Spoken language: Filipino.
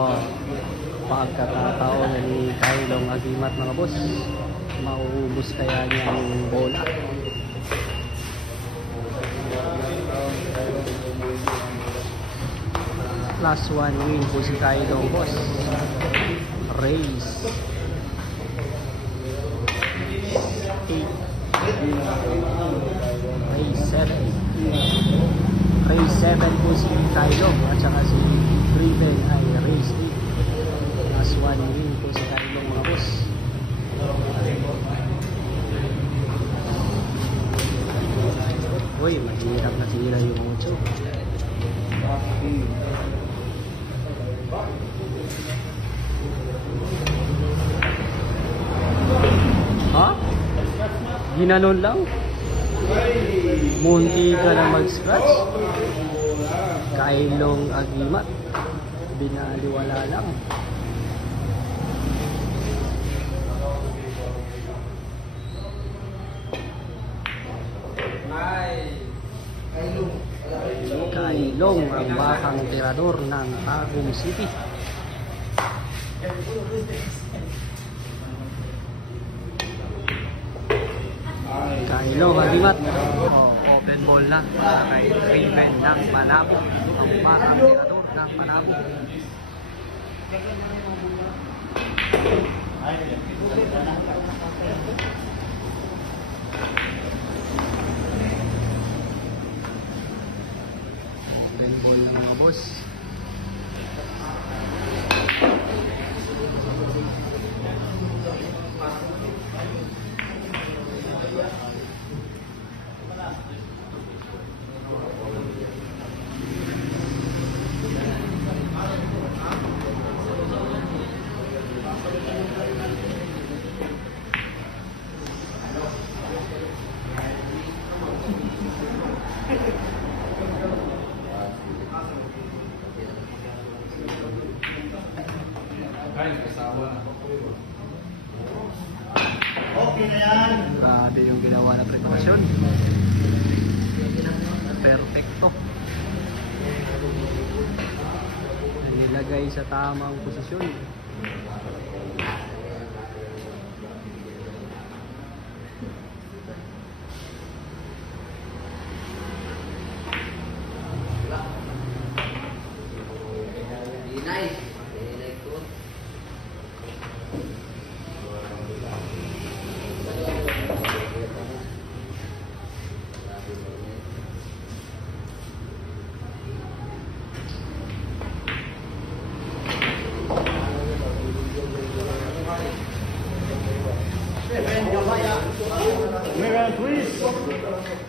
Oh, pagkakataon ni Kylong Agimat mga boss. Mauubos kaya niya yung bola. Plus 1 win po si Kylong boss. Race 7 po si Kylong at saka si Driven ay race 8. Plus 1 win po si Kylong mga boss. Uy, mahirap na tira yung mucho. Ha? Ginanon lang? Munti ka na mag-scratch? Kylong Agimat. Binaliwala lang. Kylong ang bakang tirador ng Tagum City. Kylong Agimat. Open ball na para kay Driven ng Malabo. Ang bakang tirador ng Malabo. Open ball lang mga boss. Okay na yan. Grabe yung ginawa na preparasyon. Perfecto. Nilagay sa tamang posisyon. May round, please.